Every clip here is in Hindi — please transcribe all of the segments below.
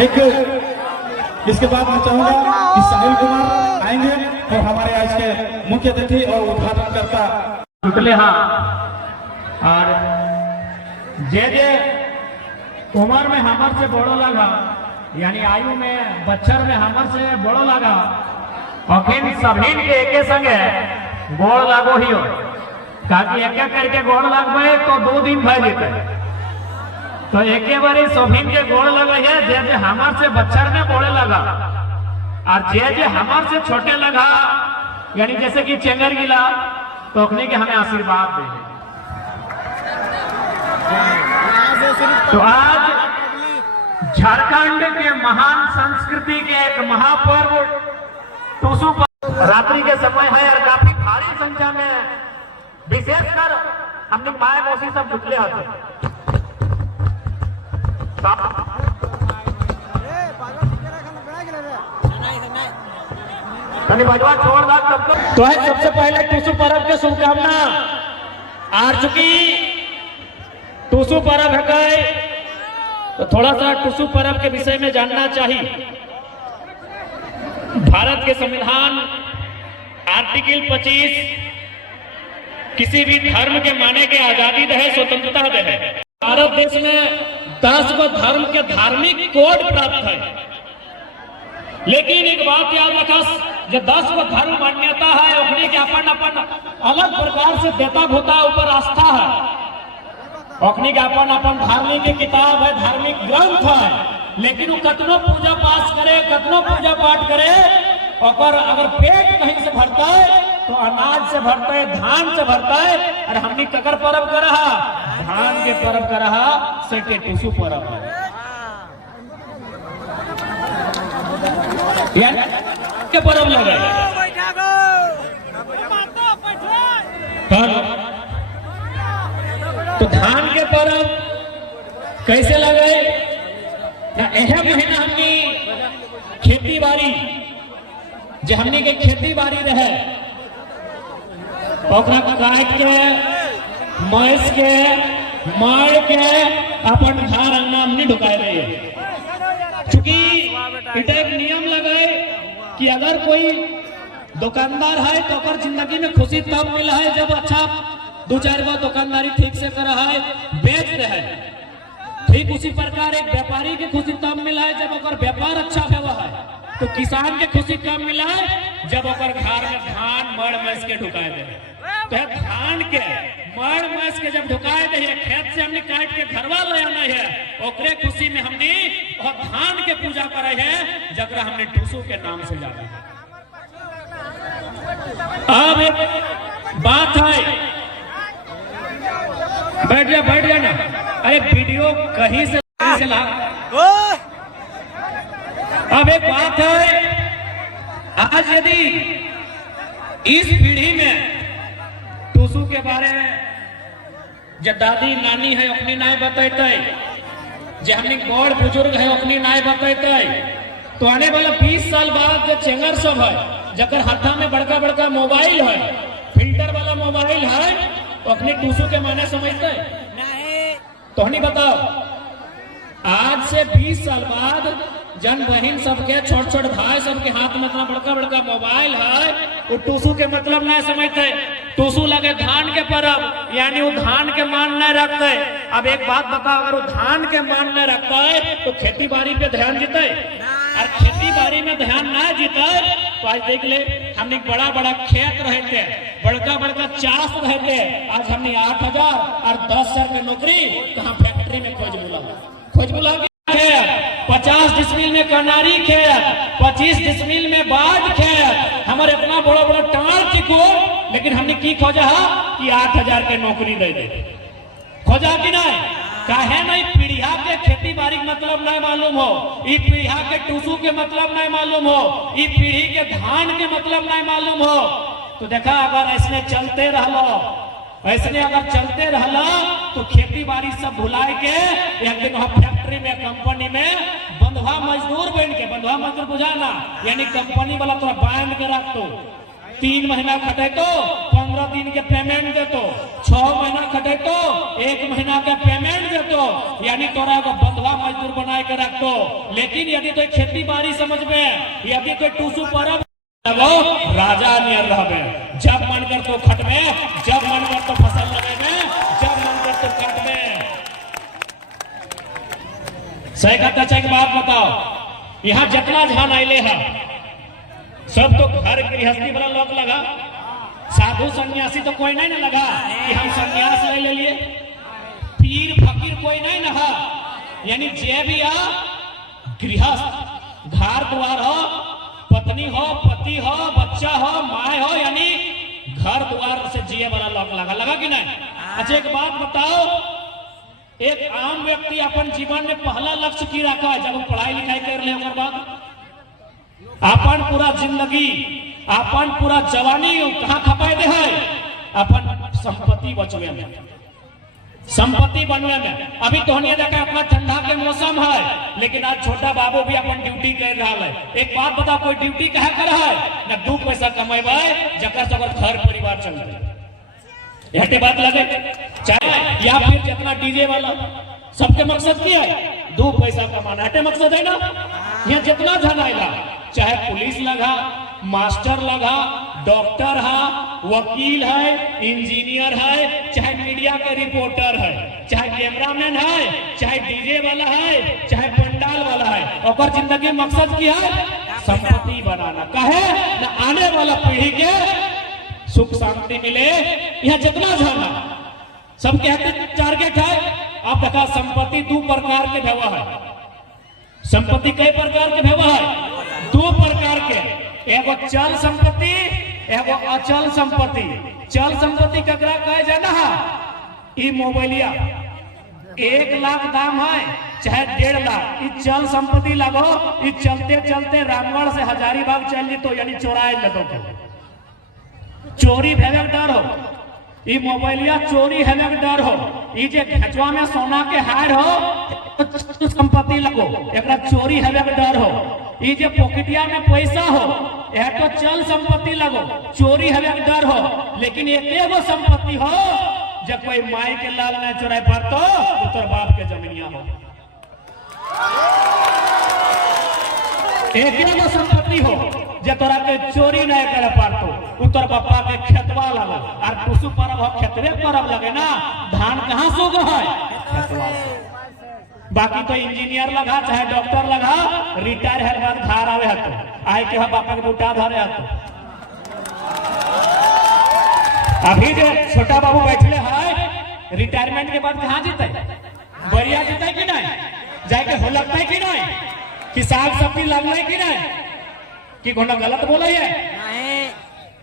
एक इसके बाद मैं चाहूंगा कि साहिल कुमार आएंगे और हमारे आज के मुख्य अतिथि और उद्घाटनकर्ता टुटले हाँ और जे उम्र में हमर से बड़ो लगा यानी आयु में बच्चर में हमर से बड़ो लगा और सभी के एके संगे गोड़ लागो ही हो ताकि एक करके गोड़ लगबे तो 2 दिन भय जेते तो एके बारी सभी के गोड़ लगे है जे हमर से बच्चर में बोले लगा और जे हमर से छोटे लगा यानी जैसे कि चेंगर गिला तो अपने के हमें आशीर्वाद दे। तो आज झारखंड के महान संस्कृति के एक महापर्व टूसू पर्व रात्रि के समय है और काफी भारी संख्या में विशेषकर हमने माए मौसी सब जुटले होते तो है सबसे पहले टूसू पर्व के शुभकामना आ चुकी टूसू पर्व है गए तो थोड़ा सा टूसू पर्व के विषय में जानना चाहिए। भारत के संविधान आर्टिकल 25 किसी भी धर्म के माने के आजादी दे स्वतंत्रता दे। भारत देश में 10 गो धर्म के धार्मिक कोड प्राप्त है, लेकिन एक बात याद रखा जो 10 गो धर्म मान्यता है अपने के अपन अपन अलग प्रकार से देता भूता ऊपर आस्था है। अपनी के अपन अपन धार्मिक किताब है, धार्मिक ग्रंथ है, लेकिन वो कतनो पूजा पाठ करे कतनो पूजा पाठ करे और अगर पेट कहीं से भरता है तो अनाज से भरता है, धान से भरता है। और हमने ककर पर्व कर रहा धान के पर्व कर रहा सेटे टूसू पर्व है के पर्व लगे तो धान के पर्व कैसे लगे यह महीना हमने खेती बाड़ी जो हमने के खेती बाड़ी रहे काट के मैस के मार के अपन घर अंगना हमने ढुकाए रही है। चूंकि इतना एक नियम लगे कि अगर कोई दुकानदार है तो अगर जिंदगी में खुशी तब मिला है जब अच्छा 2-4 बार दुकानदारी ठीक से कर रहा है बेच रहा है। ठीक उसी प्रकार एक व्यापारी की खुशी तब मिला है जब अगर व्यापार अच्छा हुआ है। तो किसान के खुशी कब मिला है जब अगर घर में धान मड़ मैस के ढुकाए दे। तो धान के मड़ मैस के जब ढुकाए दे खेत से हमने काट के घरवा ले आना है ओकरे खुशी में हमने और धान के पूजा करे है जकरा हमने टूसू के नाम से जाना है। अब एक बात है बैठ जा ना अरे वीडियो कहीं से ला। अब एक बात है आज यदि इस पीढ़ी में टूसू के बारे में जो दादी नानी है अपनी नाय बतेते जो हमने बड़ बुजुर्ग है अपनी नाय बतेते तो आने वाला 20 साल बाद जो चेंगर सब है जकर हाथा में बड़का बड़का मोबाइल है फिल्टर वाला मोबाइल है तो अपने टूसू के माने समझते तो नहीं बताओ आज से 20 साल बाद जन बहन सबके छोट छोट भाई सबके हाथ में इतना बड़का बड़का मोबाइल है वो टूसू के मतलब नहीं समझते। टूसू लगे धान के पर्व यानी वो धान के मान नहीं रखते। अब एक बात बताओ अगर वो धान के मान नहीं रखता है तो खेती बाड़ी पे ध्यान जीते और खेती बाड़ी में ध्यान ना जीते तो आज देख ले हमने बड़ा बड़ा खेत रहते बड़का बड़का चास रहते आज हमने 8,000 और 10,000 की नौकरी कहाँ फैक्ट्री में खोज बुला 50 डिसमिल में कनारी खेत 25 डिसमिल में बाढ़ खेत हमारे इतना बड़ा बड़ा टार चिको लेकिन हमने की खोजा कि 8,000 के नौकरी दे दे खोजा कि नहीं काहे नहीं पीढ़िया के खेती बाड़ी मतलब नहीं मालूम हो ई पीढ़िया के टूसू के मतलब नहीं मालूम हो ई पीढ़ी के धान के मतलब नहीं मालूम हो। तो देखा अगर ऐसे चलते रहलो ऐसे अगर चलते रहला तो खेती बाड़ी सब भुलाए के एक दिन फैक्ट्री में कंपनी में बंधुआ मजदूर बन के बंधुआ मजदूर बुझाना यानी कंपनी वाला तोरा बांध के रख तो 3 महीना खटे तो 15 दिन के पेमेंट दे तो 6 महीना खटे तो 1 महीना के पेमेंट दे तो दो, यानी तोरा को बंधुआ मजदूर बनाए के रख दो। लेकिन यदि तो खेती बाड़ी समझ में, यदि तो टूसू परब लगो, राजा नियर रहबे। जब मन कर तो खटबे, जब मन कर तो फसल लगेबे, जब मन कर तो काटबे। सही कहता चाहिए बात बताओ, यहाँ जितना झान आइले है सब तो घर गृहस्थी वाला लोग लगा, साधु सन्यासी तो कोई नहीं ना लगा कि हम सन्यास ले लिए। पीर फकीर कोई नहीं ना है, यानी जे भी आ गृहस्थ, घर द्वार हो, पत्नी हो, पति हो, बच्चा हो, माए हो, यानी घर द्वार से जिए वाला लोग लगा कि नहीं। अच्छा एक बात बताओ, एक आम व्यक्ति अपन जीवन में पहला लक्ष्य की रखा है जब वो पढ़ाई लिखाई कर ले, बाद अपन पूरा जिंदगी, अपन पूरा जवानी कहाँ खपाए दे है, अपन संपत्ति बचवे में, संपत्ति बनवे में। अभी तो देखा अपना ठंडा के मौसम है, लेकिन आज छोटा बाबू भी अपन ड्यूटी कर रहा है। एक बात बताओ, कोई ड्यूटी कहा कर है ना, 2 पैसा कमेबे जकर से घर परिवार चलते, यह बात लगे चाहे, या फिर जितना डीजे वाला, सबके मकसद क्या है, 2 पैसा कमाना, हटे मकसद है ना। यहाँ जितना झन आएगा, चाहे पुलिस लगा, मास्टर लगा, डॉक्टर है, वकील है, इंजीनियर है, चाहे मीडिया के रिपोर्टर है, चाहे कैमरामैन है, चाहे डीजे वाला है, चाहे पंडाल वाला है, और जिंदगी मकसद क्या है, संपत्ति बनाना। कहे न आने वाला पीढ़ी के सुख शांति मिले। यहाँ जितना जाना सब कहते टारगेट है। आप देखा संपत्ति 2 प्रकार के भेवा है। संपत्ति कई प्रकार के भेवा है, 2 प्रकार के, एगो चल संपत्ति, एगो अचल संपत्ति। चल संपत्ति ककरा कहे जाना है, ई मोबाइलिया 1 लाख दाम है चाहे 1.5 लाख, ई चल संपत्ति लगो, ई चलते चलते रामगढ़ से हजारीबाग चल जी तो यानी चोराए लगो, चोरी भेवे डर हो, ई मोबाइलिया चोरी हेवे डर हो, ई जे खेचवा में सोना के हार हो तो संपत्ति लगो, एकरा चोरी हेवे डर हो। ई जे पॉकेटिया में पैसा हो यह तो चल संपत्ति लगो, चोरी हेवे डर हो। लेकिन एगो संपत्ति हो जब कोई माई के लाल न चोराए पर तो उतर बाप के जमीनिया हो। एगो संपत्ति हो जे तोरा के चोरी नहीं करे पारतो, उतर बापा के खेतवा लगो। और टूसू परब हो, खेतवे परब लगे ना, धान कहाँ सूग है, खेतवा से। बाकी तो इंजीनियर लगा चाहे डॉक्टर लगा, रिटायर है बाद घर आवे है तो आए के बापा के बूटा धरे है तो। अभी जो छोटा बाबू बैठले है, रिटायरमेंट के बाद कहाँ जीते, बढ़िया जीते कि नहीं, जाके हो लगता है कि नहीं, कि साग सब्जी लगना है कि नहीं, कि कोना गलत बोला है,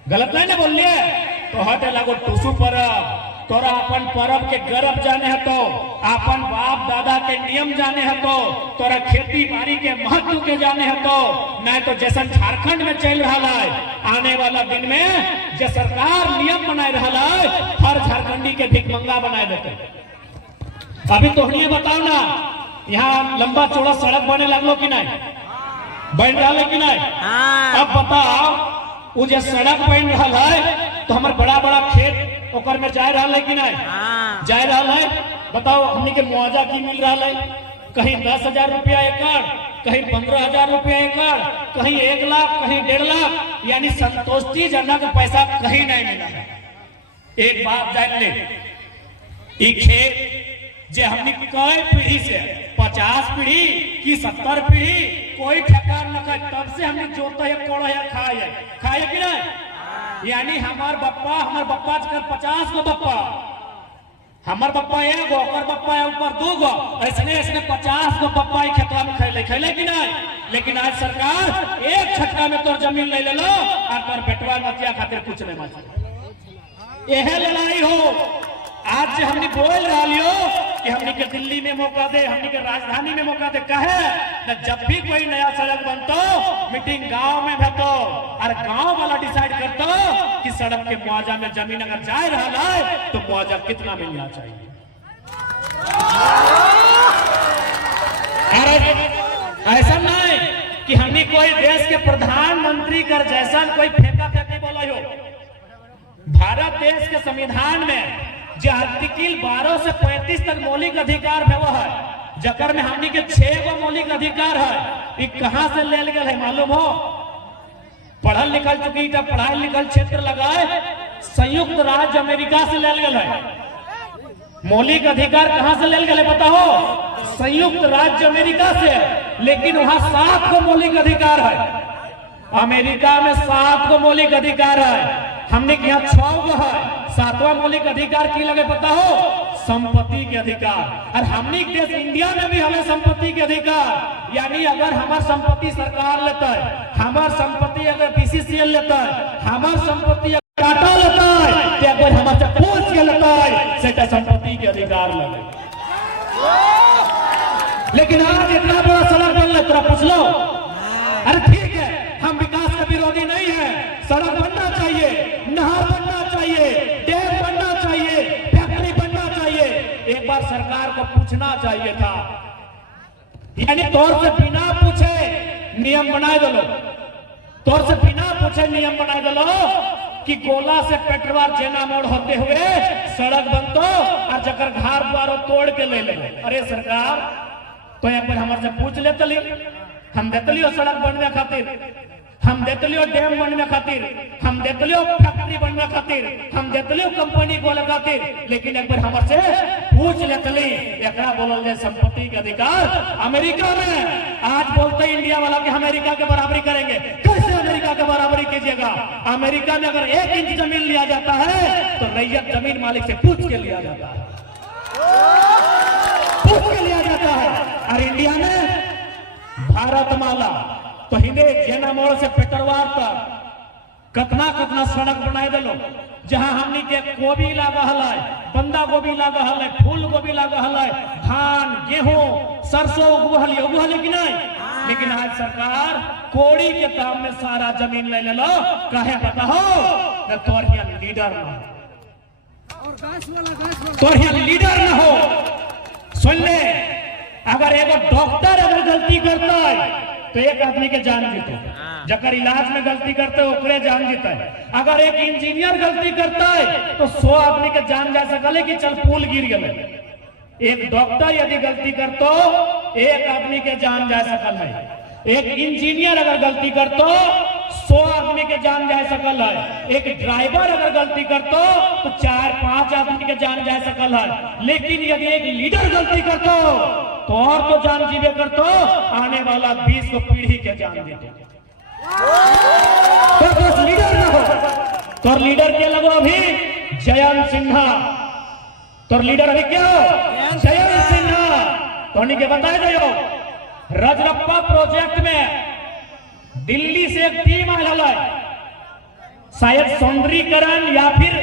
गलत नहीं ना बोल लिए तो हटे लगो। टूसू परब तोरा अपन परब के गर्व जाने है तो, अपन बाप दादा के नियम जाने है तो, तोरा खेती बाड़ी के महत्व के जाने है तो, नहीं तो जैसा झारखंड में चल रहा है, आने वाला दिन में जो सरकार नियम बनाए रहा है, हर झारखंडी के भिखमंगा बनाए देते। अभी तो बताओ ना, यहाँ लंबा चौड़ा सड़क बने लगलो कि नहीं, बन रहा है कि नहीं। अब बताओ वो जो सड़क बन रहा है तो हमारे बड़ा बड़ा खेत ओकर में जा रहा है कि नहीं, जा रहा है। बताओ हमने के मुआवजा की मिल रहा है, कहीं 10,000 रुपया एकड़, कहीं 15,000 रुपया एकड़, कहीं 1 लाख, कहीं 1.5 लाख, यानी संतुष्टिजनक पैसा कहीं नहीं मिला है। एक बात जान ले, ये खेत जे हमने कई पीढ़ी से 50 पीढ़ी की 70 पीढ़ी कोई ठेकान न कर, तब से हमने जोता है, कोड़ा है, खाए कि नहीं। यानी हमार बप्पा 50 गो बप्पा, हमार बप्पा एगो, ओकर बप्पा है ऊपर 2 गो, ऐसने 50 गो बप्पा खेतवा में खैले कि नहीं। लेकिन आज सरकार एक छटका में तोर जमीन ले लो और तोर बेटवा नतिया खातिर कुछ नहीं मांगे। यह लड़ाई हो आज हमने बोल रहा लियो कि हमने के दिल्ली में मौका दे, हमने के राजधानी में मौका दे। कहे न जब भी कोई नया सड़क बनतो मीटिंग गांव में भेतो और गांव वाला डिसाइड करतो कि सड़क के मुआवजा में जमीन अगर जा रहा है तो मुआवजा कितना मिलना चाहिए। ऐसा नहीं कि हमने कोई देश के प्रधानमंत्री कर जैसा कोई फेंका फेंकी बोला हो। भारत देश के संविधान में जो आर्टिकल 12 से 35 तक मौलिक अधिकार व्यवहार है, जकर में हमनी के 6 गो मौलिक अधिकार है। ये कहां से ले गए है मालूम हो? पढ़ल लिखल चुकी पढ़ाई लिखल क्षेत्र लगाए संयुक्त राज्य अमेरिका से ले गए है। मौलिक अधिकार कहां से ले गए पता हो? संयुक्त राज्य अमेरिका से। लेकिन वहां 7 गो मौलिक अधिकार है। अमेरिका में 7 गो मौलिक अधिकार है, हमने के यहाँ 6 गो है। 7वां मौलिक अधिकार की लगे पता हो? संपत्ति के अधिकार। और हमने देश इंडिया में भी हमें संपत्ति के अधिकार, यानी अगर हमार संपत्ति सरकार लेता है, हमार संपत्ति अगर बीसीसीएल लेता है, हमार संपत्ति टाटा लेता है, तो अगर हमारे पूछ के लेता है सेटा संपत्ति के अधिकार लगे। लेकिन आज इतना बड़ा सड़क बन ले, तेरा पूछ लो। अरे ठीक है, हम विकास का विरोधी नहीं है, सड़क बनना चाहिए, नहर बनना चाहिए, डैम बनना चाहिए, फैक्ट्री बनना चाहिए। एक बार सरकार को पूछना चाहिए था, यानी तौर से बिना पूछे नियम बनाए दो, तौर से बिना पूछे नियम बनाए दो कि गोला से पेटवार जेना मोड़ होते हुए सड़क बनतो और जकर घर द्वार तोड़ के ले ले। अरे सरकार, तो एक बार हमारे से पूछ लेते ली, हम देते लियो सड़क बनने खातिर, हम देते लियो डैम बनने खातिर, हम देते लियो फैक्ट्री बनने खातिर, हम देते लियो कंपनी खोले खातिर। लेकिन एक बार हमारे से पूछ लेते ली, एकरा बोलल जाए संपत्ति के अधिकार। अमेरिका में आज बोलते इंडिया वाला कि अमेरिका के बराबरी करेंगे। कैसे अमेरिका के बराबरी कीजिएगा? अमेरिका में अगर 1 इंच जमीन लिया जाता है तो रैयत जमीन मालिक से पूछ के लिया जाता है, पूछ के लिया जाता है। और इंडिया में भारतमाला तो हिंदे जेना मोड़ से पेटरवार तक कतना कतना सड़क बनाए दिलो, जहां हमनी के गोभी लागा हल, बंदा गोभी लागा हल, फूल गोभी लागा हल, धान गेहूं सरसों उगहल कि नहीं। लेकिन आज सरकार कोड़ी के दाम में सारा जमीन ले लो। कहे बताओ? तोर यहाँ लीडर ना हो, तोर यहाँ लीडर ना हो। सुन ले, अगर एगो डॉक्टर अगर गलती करता है तो एक आदमी के जान जीते, जकर इलाज में गलती करते ओकरे जान जीता है। अगर एक इंजीनियर गलती करता है तो 100 आदमी के जान जा सकले कि चल पुल गिर गए। एक डॉक्टर यदि गलती करतो एक आदमी के जान जा सकल है। एक इंजीनियर अगर गलती करतो 100 आदमी के जान जा सकल है। एक ड्राइवर अगर गलती करतो तो 4-5 आदमी के जान जा सकल है। लेकिन यदि एक लीडर गलती करतो तो और तो जान जीवे करतो, आने वाला 20 को पीढ़ी के जान जीते। तो बस लीडर ना हो। तो लीडर क्या लगो अभी? जयंत सिन्हा। तो लीडर अभी क्या हो? जयंत सिन्हा। तो के बताए दो, रजरप्पा प्रोजेक्ट में दिल्ली से एक टीम आयल है, शायद सौंदर्यीकरण या फिर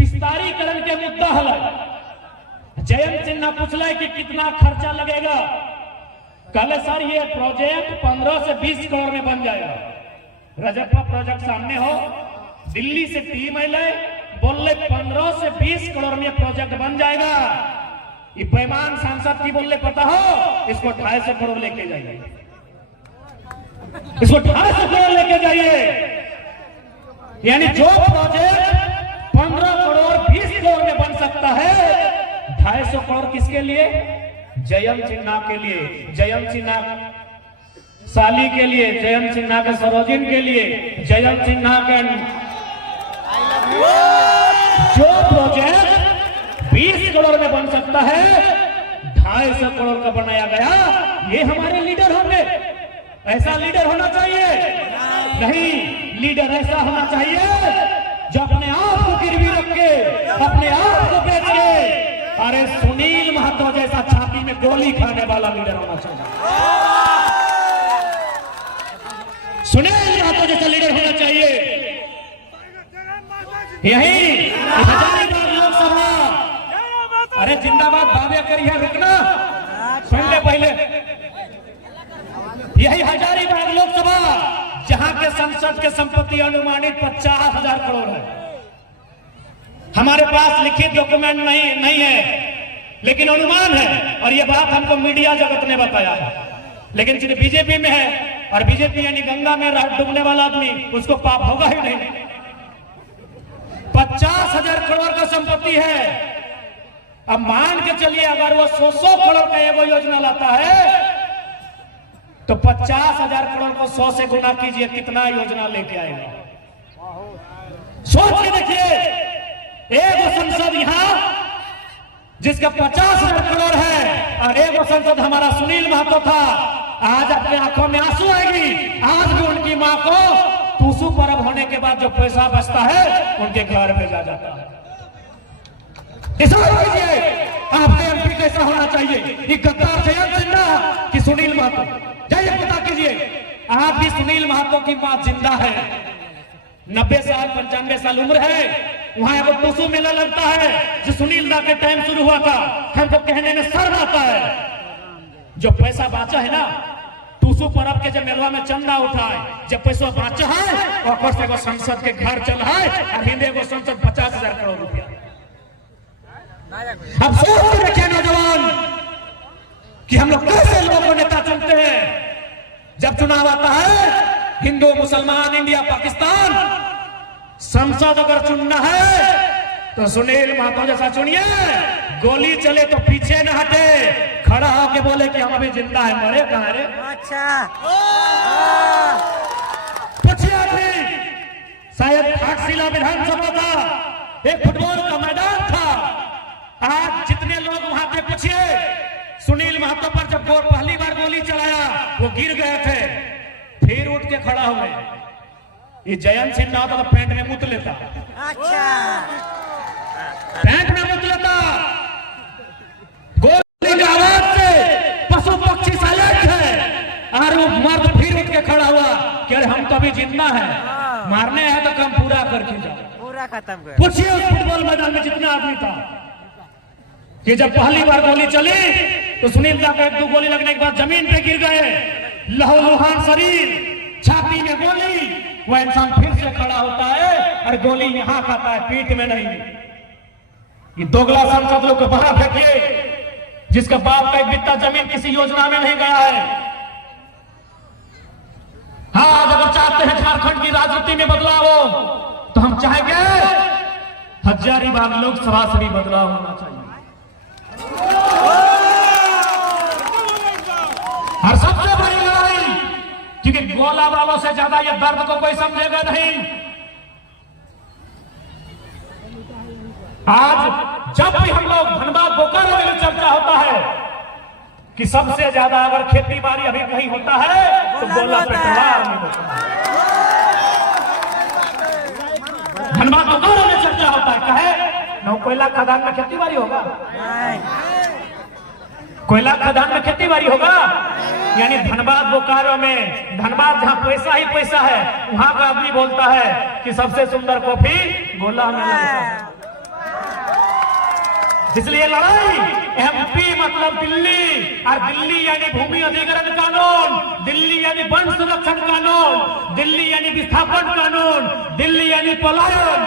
विस्तारीकरण के मुद्दा हल। जयंत सिन्हा पूछला कि कितना खर्चा लगेगा? कहले सर ये प्रोजेक्ट 15 से 20 करोड़ में बन जाएगा। रजरप्पा प्रोजेक्ट सामने हो, दिल्ली से टीम आए, बोले 15 से 20 करोड़ में प्रोजेक्ट बन जाएगा। ये बेईमान सांसद की बोले पता हो? इसको 250 करोड़ लेके जाइए, इसको 250 करोड़ लेके जाइए। यानी जो प्रोजेक्ट 15 करोड़ 20 करोड़ में बन सकता है, 250 करोड़ किसके लिए? जयंत सिन्हा के लिए, जयंत सिन्हा साली के लिए, जयंत सिन्हा के सरोजिन के लिए, जयंत सिन्हा के। जो प्रोजेक्ट 20 करोड़ में बन सकता है, 250 करोड़ का बनाया गया। ये हमारे लीडर होंगे? ऐसा लीडर होना चाहिए? नहीं, लीडर ऐसा होना चाहिए जो अपने आप को गिरवी रख के, अपने आप को बेच के, अरे सुनील महतो जैसा छाती में गोली खाने वाला लीडर होना चाहिए। सुनील महतो जैसा लीडर होना चाहिए। यही हजारीबाग लोकसभा, अरे जिंदाबाद भाव्य करिए, रुकना सुन ले पहले। यही हजारीबाग लोकसभा जहां के संसद के संपत्ति अनुमानित 50,000 करोड़ है। हमारे पास लिखित डॉक्यूमेंट नहीं है, लेकिन अनुमान है। और ये बात हमको मीडिया जगत ने बताया है। लेकिन सिर्फ बीजेपी में है, और बीजेपी यानी गंगा में डूबने वाला आदमी, उसको पाप होगा ही नहीं। 50,000 करोड़ का संपत्ति है। अब मान के चलिए अगर वो 100 करोड़ का एगो योजना लाता है तो 50,000 करोड़ को 100 से गुना कीजिए, कितना योजना लेके आएगा। सोच के देखिए, एगो संसद यहाँ जिसका 50,000 करोड़ है और एगो संसद हमारा सुनील महतो था, आज अपने आंखों में आंसू आएगी। आज भी उनकी मां को टूसू पर्व होने के बाद जो पैसा बचता है उनके घर भेजा जाता है। आपके एमपी कैसा होना चाहिए, ये गद्दार जयंत सिन्हा कि सुनील महतो, जाइए पता कीजिए। आज भी सुनील महतो की मां जिंदा है, 90 साल 95 साल उम्र है। वहां एगो टूसू मेला लगता है जो सुनील दा के टाइम शुरू हुआ था। हमको कहने में शर्म आता है, जो पैसा बाचा है ना टूसू पर्व के जब मेलवा में चंदा उठाए, जब पैसा बाचा है और से संसद के घर चल है, अभी एगो संसद 50,000 करोड़ रुपया। अब सोच के देखिए नौजवान कि हम लोग कैसे लोगों को नेता चुनते हैं। जब चुनाव आता है, हिंदू मुसलमान इंडिया पाकिस्तान, संसद अगर चुनना है तो सुनील महतो जैसा चुनिए। गोली चले तो पीछे न हटे, खड़ा होके बोले कि हम अभी जिंदा है, मरे कहां रे। अच्छा पूछिए थी, शायद घाटशिला विधानसभा था, एक फुटबॉल का मैदान था। आज जितने लोग वहां पे पूछिए, सुनील महतो पर जब पहली बार गोली चलाया वो गिर गए थे, फिर उठ के खड़ा हुए। ये जयंत सिन्हा तो पैंट में मुत लेता, अच्छा पैंट में मुत लेता, गोली की आवाज से पशु पक्षी साइलेंट है और वो मर्द फिर उठ के खड़ा हुआ कि अरे हम तो अभी जिंदा है, मारने है तो काम पूरा करके जाओ, पूरा खत्म कर। पूछिए उस फुटबॉल मैदान में जितना आदमी था कि जब पहली बार गोली चली तो सुनील दा को 1-2 गोली लगने के बाद जमीन पे गिर गए, लहूलुहान शरीर, छाती में गोली। वह इंसान फिर से खड़ा होता है और गोली यहां खाता है, पीठ में नहीं। ये दोगला सांसद लोग को बाहर फेंकिए, जिसका बाप का एक बित्ता जमीन किसी योजना में नहीं गया है। हाँ, अगर चाहते हैं झारखंड की राजनीति में बदलाव हो तो हम चाहेंगे हजारीबाग लोकसभा से भी बदलाव होना चाहिए। और सबसे बड़ी लड़ाई, क्योंकि गोला वालों से ज्यादा ये दर्द को कोई समझेगा नहीं। आज जब भी हम लोग धनबाद बोकारो में चर्चा होता है कि सबसे ज्यादा अगर खेती बाड़ी अभी कहीं होता है तो गोला पेट्रोल में होता है। धनबाद बोकारो में चर्चा होता है, कहे नौ कोयला खदान में खेती बाड़ी होगा, कोयला खदान में खेती बाड़ी होगा। यानी धनबाद बोकारो में, धनबाद जहां पैसा ही पैसा है, वहां का आदमी बोलता है कि सबसे सुंदर कॉफी गोला में लगता है। इसलिए लड़ाई एमपी मतलब दिल्ली, और दिल्ली यानी भूमि अधिग्रहण कानून, दिल्ली यानी वन संरक्षण कानून, दिल्ली यानी विस्थापन कानून, दिल्ली यानी पलायन।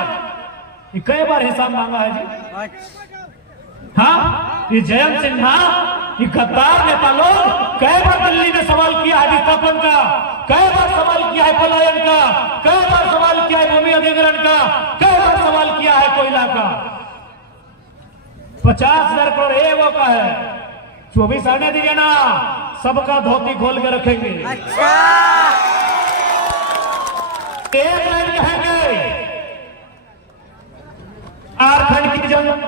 ये कई बार हिसाब मांगा है जी। हाँ, ये जयंत सिन्हा, ये गद्दार नेता लोग कई बार दिल्ली ने सवाल किया है विस्थापन का, कई बार सवाल किया है पलायन का, कई बार सवाल किया है भूमि अधिग्रहण का, कई बार सवाल किया है कोयला का। 50,000 करोड़ एगो का है, 24 आने दीजिए ना, सबका धोती खोल के रखेंगे। अच्छा, एक लाइन कहेंगे, झारखंड की जनता।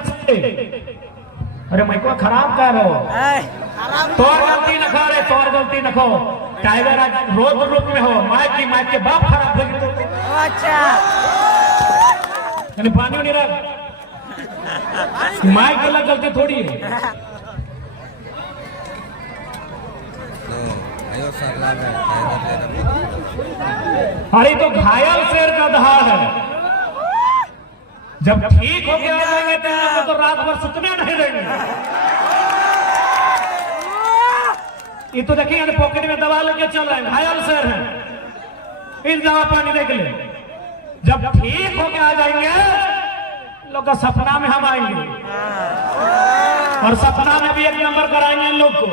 अरे मैं को खराब कर रहे हो, तोर गलती न खा रहे, तोर गलती न खो। टाइगर आज रोज रूप में हो, माइक के बाप खराब लगे तो। अच्छा, पानी नहीं रख, माइक गलत गलती थोड़ी है। अरे तो घायल शेर का दहाड़ है, जब ठीक हो गया जाएंगे तो रात भर सुतने नहीं देंगे। ये तो देखिए पॉकेट में दवा लेके चल रहे हैं, घायल शेर है, इन दवा पानी देख ले। जब ठीक हो गया आ जाएंगे लोग का सपना में हम आएंगे, और सपना में भी 1 नंबर कराएंगे इन लोग को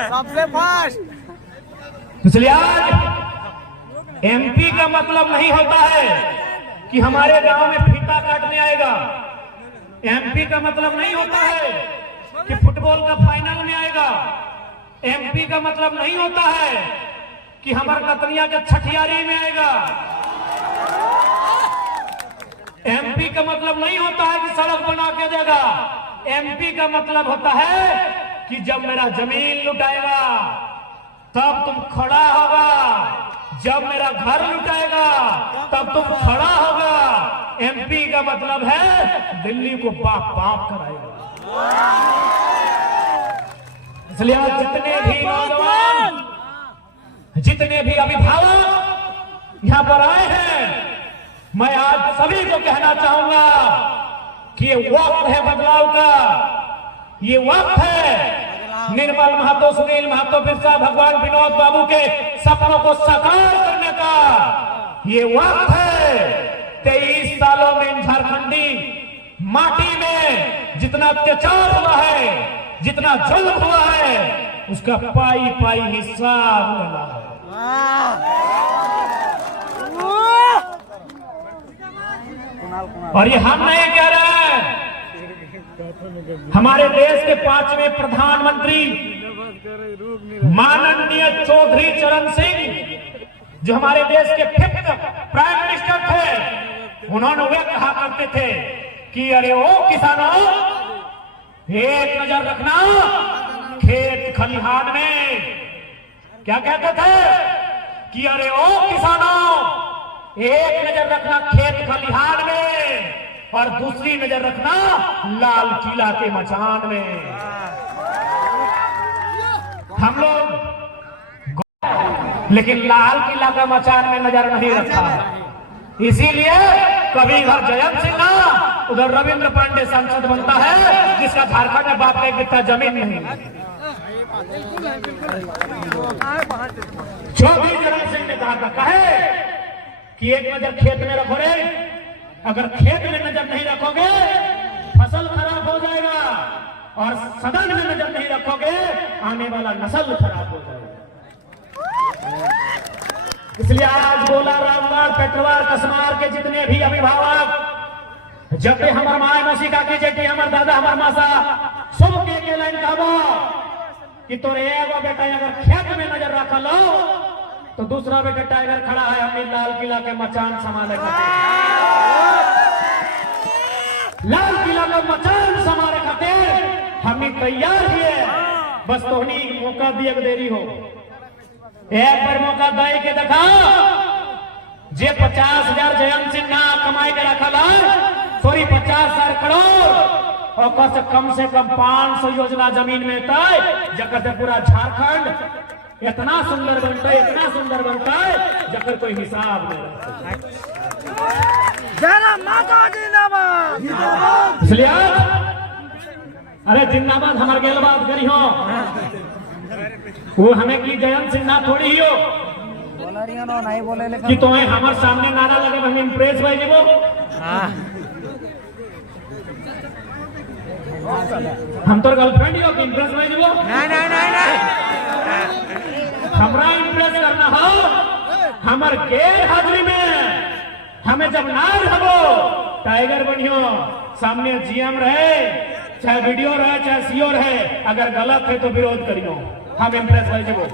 सबसे फास्ट। इसलिए आज एमपी का मतलब नहीं होता है कि हमारे गांव में फीता काटने आएगा। एमपी का मतलब नहीं होता है कि फुटबॉल का फाइनल में आएगा। एमपी का मतलब नहीं होता है कि हमारे कतनिया के छठियारी में आएगा। एमपी का मतलब नहीं होता है कि सड़क बना के देगा। एमपी का मतलब होता है कि जब मेरा जमीन लुटाएगा तब तुम खड़ा होगा, जब मेरा घर लुटाएगा तब तुम खड़ा होगा। एमपी का मतलब है दिल्ली को बाप बाप कराएगा। इसलिए आज जितने भी नौजवान, जितने भी अभिभावक यहाँ पर आए हैं, मैं आज सभी को कहना चाहूंगा कि ये वक्त है बदलाव का, ये वक्त है निर्मल महतो, सुनील महतो, बिरसा, भगवान विनोद बाबू के सपनों को साकार करने का। ये वक्त है 23 सालों में झारखंडी माटी में जितना अत्याचार हुआ है, जितना जुल्म हुआ है, उसका पाई पाई हिसाब लेना है। और ये हम नहीं कह रहे हैं, हमारे देश के 5वें प्रधानमंत्री माननीय चौधरी चरण सिंह, जो हमारे देश के 5th प्राइम मिनिस्टर थे, उन्होंने वे कहा करते थे कि अरे ओ किसानों, एक नजर रखना खेत खलिहान में। क्या कहते थे कि अरे ओ किसानों, एक नजर रखना खेत खलिहान में और दूसरी नजर रखना लाल किला के मचान में। हम लोग लेकिन लाल किला का मचान में नजर नहीं रखा, इसीलिए कभी इधर जयंत सिन्हा, उधर रविंद्र पांडे सांसद बनता है, जिसका झारखंड में बाप का एक बित्ता जमीन नहीं। चौधरी चरण सिंह ने कहा है कि एक नजर खेत में रखो रे, अगर खेत में नजर नहीं रखोगे फसल खराब हो जाएगा, और सदन में नजर नहीं रखोगे आने वाला नस्ल खराब हो जाएगा। इसलिए आज गोला, रामगढ़, पेटवार, कसमार के जितने भी अभिभावक, जब भी हमार माए मौसी का की जेठी, हमार दादा, हमार मासा सब के लाइन कहबो कि तोरे एगो बेटा अगर खेत में नजर रख लो तो दूसरा बेटा टाइगर खड़ा है हमें लाल किला के मचान संभाले खातिर। लाल किला का मचान संभाले खातिर हमें तैयार ही है, बस तोहनी मौका दिए देरी हो। एक बार मौका दे के देखा, जे 50,000 जयंत सिन्हा कमाई के रखल है, सॉरी 50,000 करोड़ और से कम 500 योजना जमीन में तय, जकर से पूरा झारखंड इतना सुंदर बनता है, इतना सुंदर बनता है, जकर कोई हिसाब नहीं। इसलिए अरे जिंदाबाद हमारे गेल बात करी हो, वो हमें की जयंत सिन्हा थोड़ी ही हो नहीं बोले कि तुम्हें हमारे सामने नारा लगे हम इम्प्रेस भाई जीवो। हम तो गर्लफ्रेंड ही हो कि इम्प्रेस भाई जीवो। हमरा इम्प्रेस करना हो, हमार गैर हाजिरी में हमें जब ना रहो टाइगर बनियो, सामने जीएम रहे, चाहे वीडियो रहे, चाहे सीओ रहे, अगर गलत है तो विरोध करियो, हम इम्प्रेस भाई जीवो।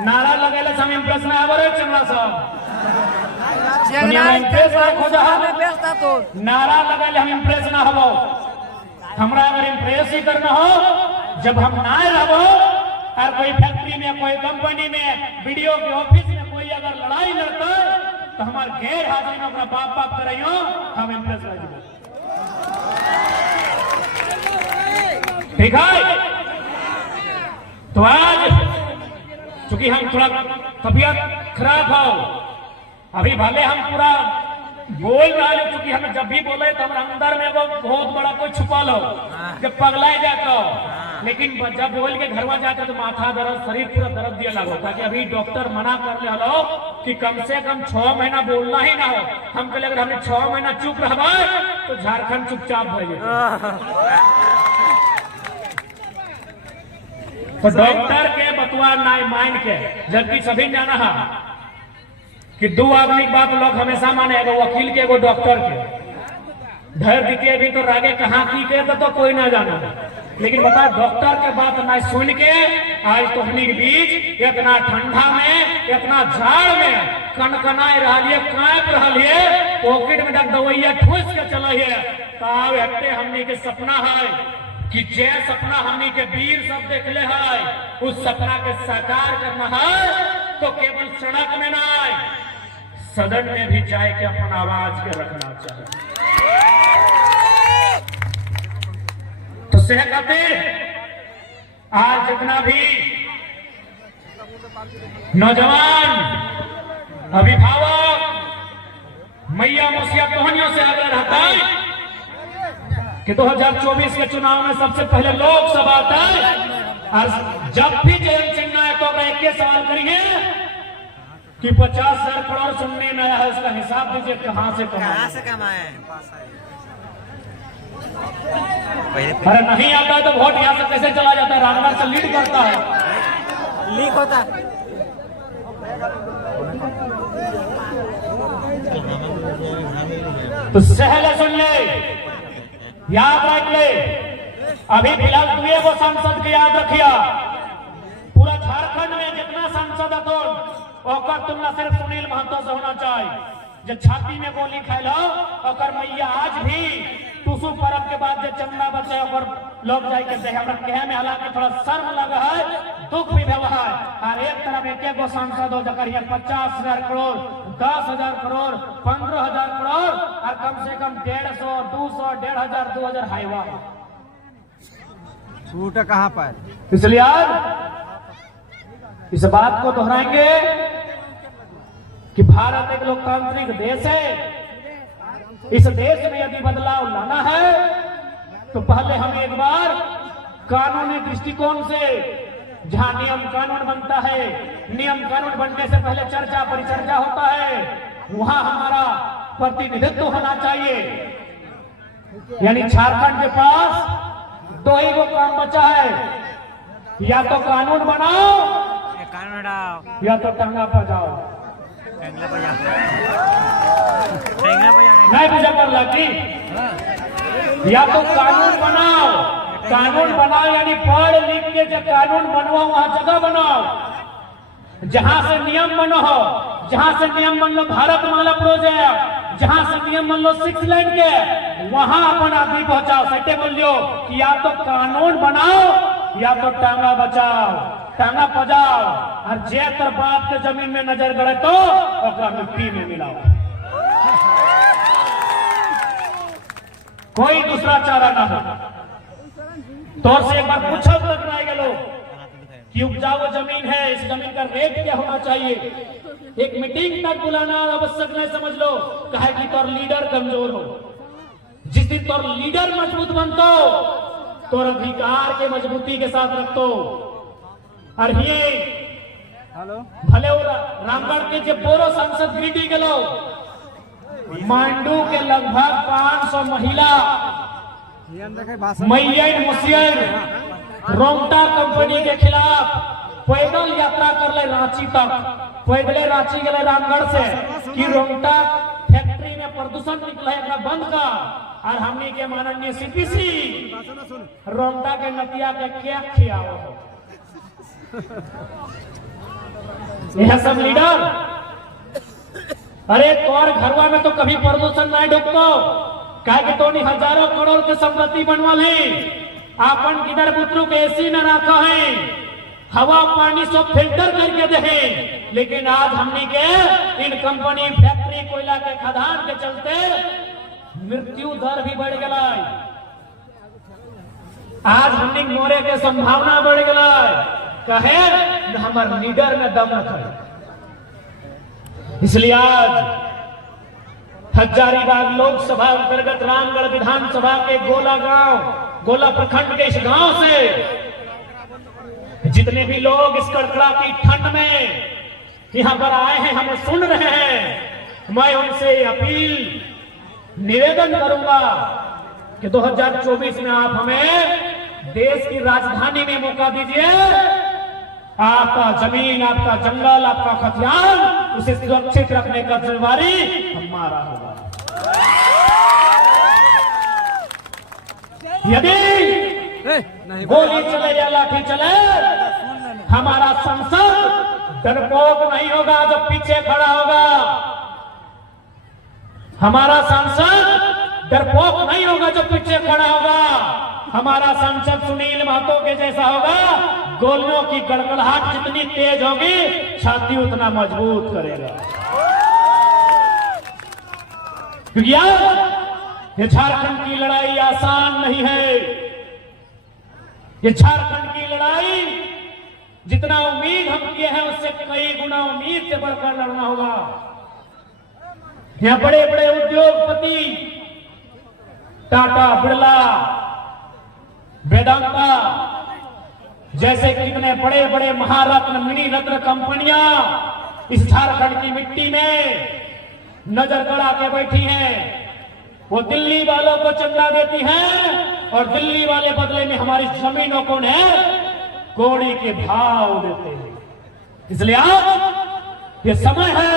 नारा लगेला हम इम्प्रेस ना आवे चंद्रा साहब, इम्प्रेस हो जा, नारा लगेला हम इम्प्रेस ना हो। हमरा अगर इम्प्रेस ही करना हो, जब हम ना रहो और कोई फैक्ट्री में, कोई कंपनी में, वीडियो के ऑफिस में कोई अगर लड़ाई लड़ता है तो हमारे गैर हाजिरी में अपना बाप बाप कराइयो, हम इम्प्रेस हो जाए। ठीक है, तो आज चूंकि हम थोड़ा तबीयत खराब हो, अभी भले हम पूरा बोल रहा है, क्योंकि हमें जब भी बोले तो हमारे अंदर में वो बहुत बड़ा कोई छुपा लो, जब पगला जाता हो, लेकिन जब बोल के घर में जाते तो माथा दर्द, शरीर पूरा दर्द दिया लगा, ताकि अभी डॉक्टर मना कर ले लो कि कम से कम 6 महीना बोलना ही ना हो। हम कहले अगर हमने 6 महीना चुप रहा तो झारखंड चुपचाप भइए। तो डॉक्टर के बतवा नाई माइंड के, जबकि सभी जाना है कि 2 आदमी की बात लोग हमेशा माने, एगो वकील के, एगो डॉक्टर के। धैर्य दीजिए, भी तो रागे कहाँ की के तो कोई ना जाना, लेकिन बता डॉक्टर के बात ना सुन के आज तुमनी के बीच इतना ठंडा में इतना झाड़ में कनकनाए रहिए, कांप रहिए, पॉकेट में दवाइया ठूस के चलिए। तब हटे हमनी के सपना है कि जे सपना हमनी के वीर सब देखले है उस सपना के साकार करना है तो केवल सड़क में ना सदन में भी जाए के अपन आवाज के रखना चाहिए। तो से कहते आज जितना भी नौजवान अभिभावक मैया मुसिया तोहनियों से आग्रह रहता है कि 2024 के चुनाव में सबसे पहले लोकसभा आता है और जब भी जयंत सिन्हा है तो एक के सवाल करिए कि 50,000 करोड़ सुनने में आया है, उसका हिसाब दीजिए कहां से कमाए। अरे नहीं आता है तो वोट यहां से कैसे चला जाता है, रामनगर से लीड करता है, लीक होता तो सहले सुन ले, याद रख ले। अभी फिलहाल दुए वो सांसद के याद रखिया, पूरा झारखंड में जितना सांसद है तो ओकर तुलना सिर्फ सुनील महतो से होना चाहिए। जब छाती में गोली खाइलो ओकर मैया आज भी टूसू पर्व के बाद जो चंदा बचे और लोग जाए के दे हमरा कहे में हालांकि थोड़ा शर्म लगा है, दुख भी भेवा है। और एक तरफ एक गो सांसद हो जकर 50,000 करोड़, 10,000 करोड़, 15,000 करोड़ और कम से कम 150, 200, 1,500, 2,000 हाईवा छूट कहाँ पर। इसलिए आज इस बात को दोहराएंगे कि भारत एक लोकतांत्रिक देश है। इस देश में यदि बदलाव लाना है तो पहले हम एक बार कानूनी दृष्टिकोण से, जहां नियम कानून बनता है, नियम कानून बनने से पहले चर्चा परिचर्चा होता है, वहां हमारा प्रतिनिधित्व होना चाहिए। यानी झारखंड के पास दो ही को काम बचा है, या तो कानून बनाओ या तो टंगा बजाओ। नहीं बुझा कर लाठी, या तो कानून बनाओ, कानून बनाओ यानी पढ़ लिख के जब कानून बनवाओ वहां जगह बनाओ जहां से नियम बनो हो, जहां से नियम बन लो भारतमाला प्रोजेक्ट, जहां से नियम बन लो 6 लाइन के, वहां अपन आदमी पहुंचाओ। सटे बोलियो कि या तो कानून बनाओ या तो टांगा बचाओ, टांगा बजाओ। और जे तर बाप के जमीन में नजर गड़े तो ओकरा मिट्टी में मिलाओ, कोई दूसरा चारा ना हो। तौर से एक बार पूछो टकराए गए कि उपजाऊ जमीन है, इस जमीन का रेट क्या होना चाहिए। एक मीटिंग तक बुलाना आवश्यक नहीं समझ लो, कहे कि तोर लीडर कमजोर हो। जिस दिन तोर लीडर मजबूत बनतो तोर अधिकार के मजबूती के साथ रखतो। और ये भले रामगढ़ के जो बोरो सांसद गिरिडीह गलो, मांडू के लगभग 500 महिला मैयन मुसियन रोंगटा कंपनी के खिलाफ पैदल यात्रा कर ले रांची तक, पैदल रांची गए रामगढ़ से कि रोंगटा फैक्ट्री में प्रदूषण निकला है, बंद का। और हमनी के माननीय सीपीसी रोंगटा के नतिया के क्या खियाओ। यह सब लीडर, अरे तोर घरवा में तो कभी प्रदूषण नहीं ढुकतो, कहे कि तो हजारों करोड़ के संपत्ति बनवा ले, आपन किधर पुत्रु के एसी न रखा है, हवा पानी सब फिल्टर करके दे। लेकिन आज हमनी के इन कंपनी फैक्ट्री कोयला के खदान के चलते मृत्यु दर भी बढ़ गया, आज हमनी मोरे के संभावना बढ़ गया। कहे हमार लीडर में दम रखे। इसलिए आज हजारीबाग लोकसभा अंतर्गत रामगढ़ विधानसभा के गोला गांव, गोला प्रखंड के इस गांव से जितने भी लोग इस कड़कड़ाती ठंड में यहां पर आए हैं, हमें सुन रहे हैं, मैं उनसे अपील निवेदन करूंगा कि 2024 में आप हमें देश की राजधानी में मौका दीजिए। आपका जमीन, आपका जंगल, आपका खतियान, उसे सुरक्षित रखने का जिम्मेदारी हमारा होगा। यदि गोली चले या लाठी चले, हमारा संसद डरपोक नहीं होगा जो पीछे खड़ा होगा। हमारा सांसद डरपोक नहीं होगा जो पीछे खड़ा होगा। हमारा सांसद सुनील महतो के जैसा होगा, गोलियों की गड़गड़ाहट जितनी तेज होगी छाती उतना मजबूत करेगा। क्योंकि यार ये झारखंड की लड़ाई आसान नहीं है। ये झारखंड की लड़ाई जितना उम्मीद हम किए हैं उससे कई गुना उम्मीद से बढ़कर लड़ना होगा। यहाँ बड़े बड़े उद्योगपति टाटा, बिरला, वेदांता जैसे कितने बड़े बड़े महारत्न, मिनी रत्न कंपनियां इस झारखंड की मिट्टी में नजर गड़ा के बैठी हैं। वो दिल्ली वालों को चंदा देती हैं और दिल्ली वाले बदले में हमारी जमीनों को कौड़ी के भाव देते हैं। इसलिए आज ये समय है,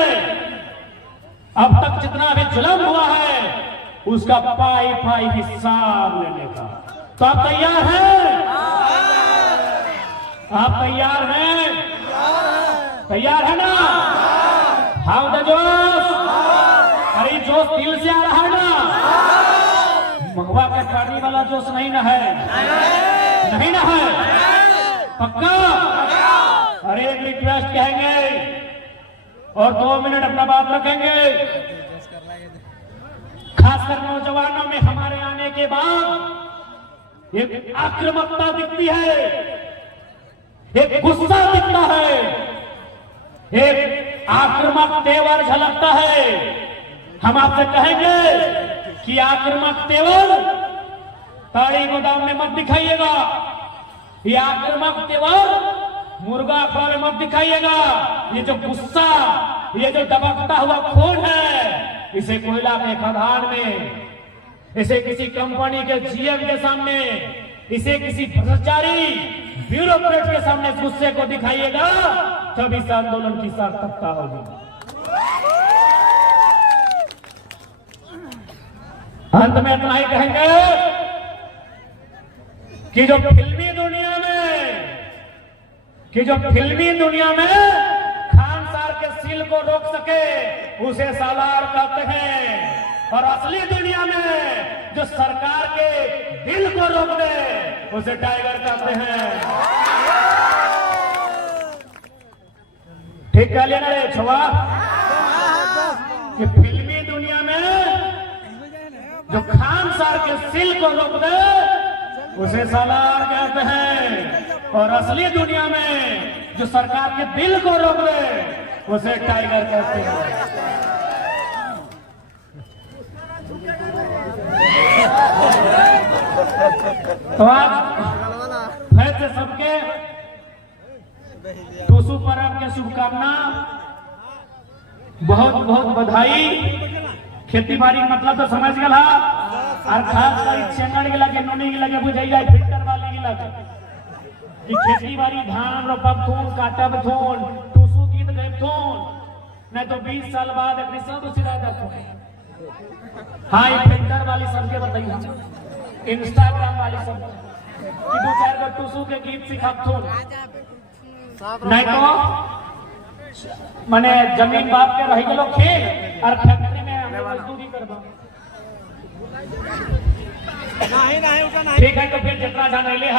अब तक जितना भी जुल्म हुआ है उसका पाई पाई हिसाब लेने का। तो आप तैयार हैं? आप तैयार हैं? तैयार है ना? हाउ द जोश? अरे जोश दिल से आ रहा है ना? महुआ के पानी वाला जोश नहीं ना है? नहीं ना है? पक्का? अरे एक रिक्वेस्ट कहेंगे और 2 मिनट अपना बात रखेंगे। खासकर नौजवानों में हमारे आने के बाद एक आक्रामकता दिखती है, एक गुस्सा दिखता है, एक आक्रामक तेवर झलकता है। हम आपसे कहेंगे कि आक्रामक तेवर ताड़ी गोदाम में मत दिखाइएगा। ये आक्रामक तेवर मुर्गा अखबार में मत दिखाइएगा। ये जो गुस्सा, ये जो दबकता हुआ खून है, इसे कोयला के खदान में, इसे किसी कंपनी के जीएम के सामने, इसे किसी भ्रष्टाचारी ब्यूरोक्रेट के सामने इस गुस्से को दिखाइएगा, तब इस आंदोलन की सार्थकता होगी। अंत में इतना ही कहेंगे कि जो फिल्मी दुनिया में खान सार के सील को रोक सके उसे सालार कहते हैं, और असली दुनिया में जो सरकार के दिल को रोक दे उसे टाइगर कहते हैं। ठीक कह लेना रे छुआ कि फिल्मी दुनिया में जो खान सार के सील को रोक दे उसे सालार कहते हैं, और असली दुनिया में जो सरकार के दिल को रोक दे उसे टाइगर कहते हैं। तो आज फिर से सबके टूसू पर्व के शुभकामना, बहुत बहुत बधाई। खेती बाड़ी मतलब तो समझ गया, और खास कर चेंगड़ के लगे, नोनी के लगे बुझाई जाए, फिल्टर वाले के लगे कि खेती बाड़ी धान रोपब थून, काटब थून, टूसू गीत गए थून, नहीं तो 20 साल बाद अपनी सब सिरा जाते। हाँ, ये फिल्टर वाली सबके बताइए, इंस्टाग्राम वाली सब कि 2-4 बार टूसू के गीत सिखाब थून, नहीं तो मैंने जमीन बाप के रही लोग खेल और फैक्ट्री में मजदूरी करबा। ठीक है, तो फिर जितना जाने ले